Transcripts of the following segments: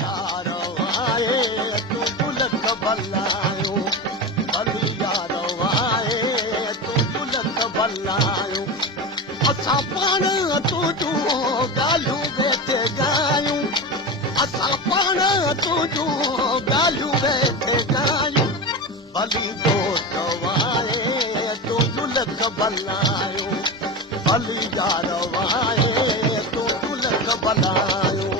यारो आए तूं लख भलायो भली यारो आए तूं लख भलायो असां पाण तुंहिंजूं ॻाल्हियूं वेठे ॻायूं असां पाण तुंहिंजूं ॻाल्हियूं वेठे ॻायूं भली दोस्त आए तूं लख भलायो भली यारो आए तूं लख भलायो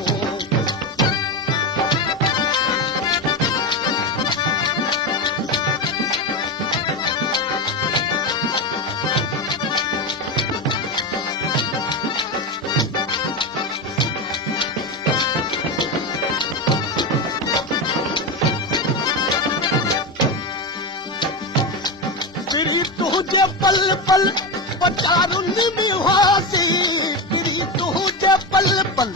तुझे पल पल पचारुनि में हुआसी पिरी तुझे पल पल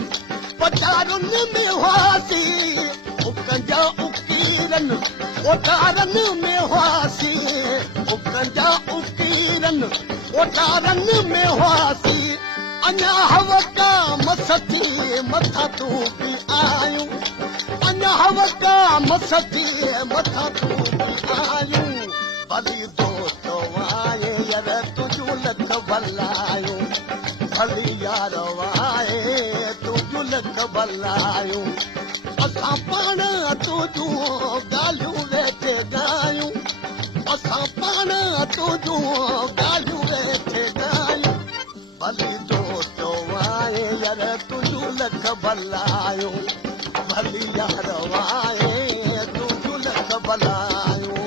पचारुनि में हुआसी उकंजा उकीरन ओटारन में हुआसी उकंजा उकीरन ओटारन में हुआसी अञा हवका मसती मथा तूं बि आयूं अञा हवका मसती मथा तूं बि आयूं भली दोस्त आए यार तुझूं लख भलायो भली यारो आए तुझूं लख भलायो असां पाण तुंहिंजूं ॻाल्हियूं वेठे ॻायूं असां पाण तुंहिंजूं ॻाल्हियूं वेठे ॻायूं भली दोस्त आए यार तुझूं लख भलायो भली यारो आए तुझूं लख भलायो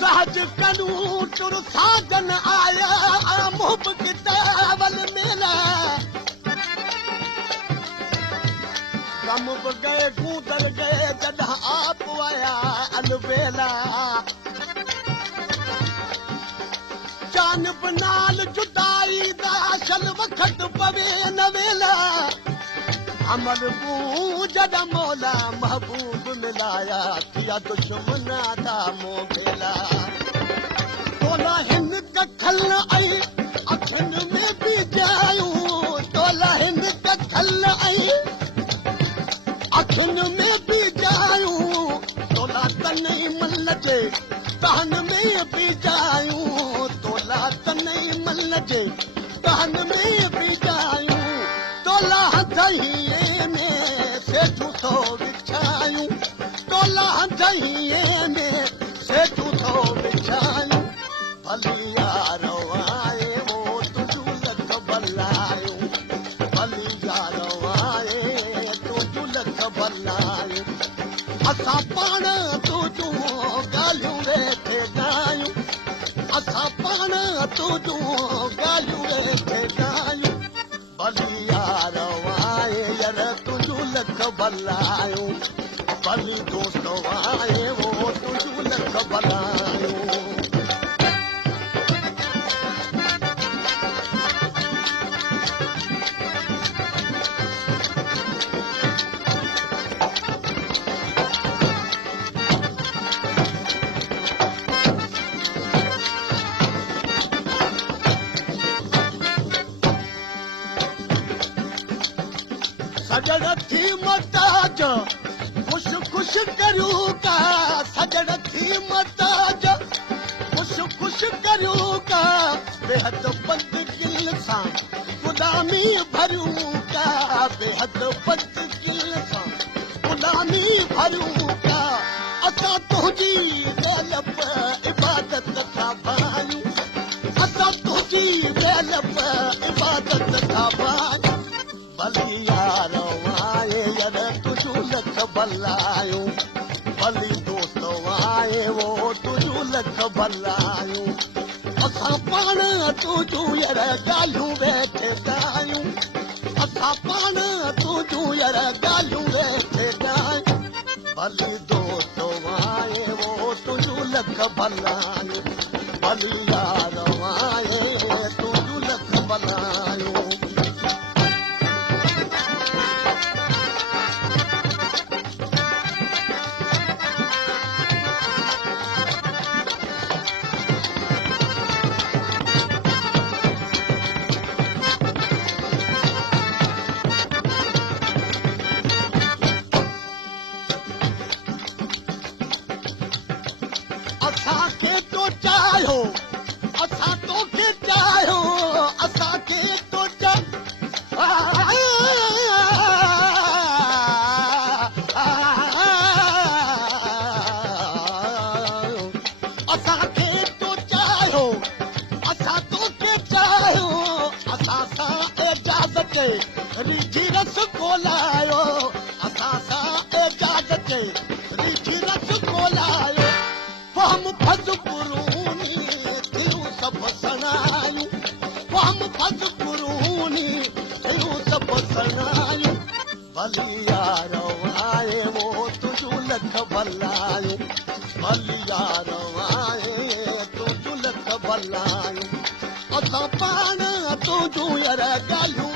सहज कनू तुर साजन आया मुहब किताबल मेला गम बि गए गूदर गए जॾहिं आप आया अलबेला जान बनाल जुदाई दा शल वखत पवे नवेला अमर बू जॾहिं मौला महबूब मिलाया किया दुश्मना दा मोह भेला तोला हिन कखल आई अखन में बि जायूं तोला हिन कखल आई अखन में बि जायूं तोला तनई मन जे तहन में बि जायूं तोला तनई मन जे तहन में बि जायूं तोला हथईअ में सेठूं थो विछायूं तोला हथईअ में सेठूं थो विछायूं भली यारो आए वो तुझूं लख भलायो भली यारो आए तुझूं लख भलायो असां पाण तुंहिंजूं ॻाल्हियूं वेठे ॻायूं असां पाण तुंहिंजूं ॻाल्हियूं वेठे ॻायूं भली यारो आए यार तुझूं लख भलायो भली दोस्त आए वो तुझूं लख भलायो सजण थी मताज खुश खुश करूं का सजण थी मताज खुश खुश करूं का बेहद बंद दिल सां गुलामी भरूं का बेहद बंद दिल सां गुलामी भरूं का असां तुंहिंजी ग़लत इबादत था भायूं असां तुंहिंजी ग़लत इबादत था भायूं भली यारो आए यार तुझूं लख भलायो भली दोस्त आए वो तुझू लख भलायूं असां पाण तुझू यार ॻाल्हियूं वेठे ॻायूं असां पाण तुझू यार ॻाल्हियूं वेठे ॻायूं भली दोस्त वाए वो तुझू लख भलायूं भली यार वाए तुझू लख भलायूं असांखे तो चाहियो असां तोखे चाहियो असांखे तो असांखे तो चाहियो असां तोखे चाहियो असां सां इजाज़त रिझी रस ॻोल्हायो असां सां इजाज़त रिझी रस ॻोल्हायो हम फस पुरूनी थियूं सभु सनायूं हम फस पुरूनी थियूं सभु सनायूं भली यार वाए वो तुझू लख भलायूं भली यार वाए तुझू लख भलायूं असां पाण तुझू यार ॻाल्हियूं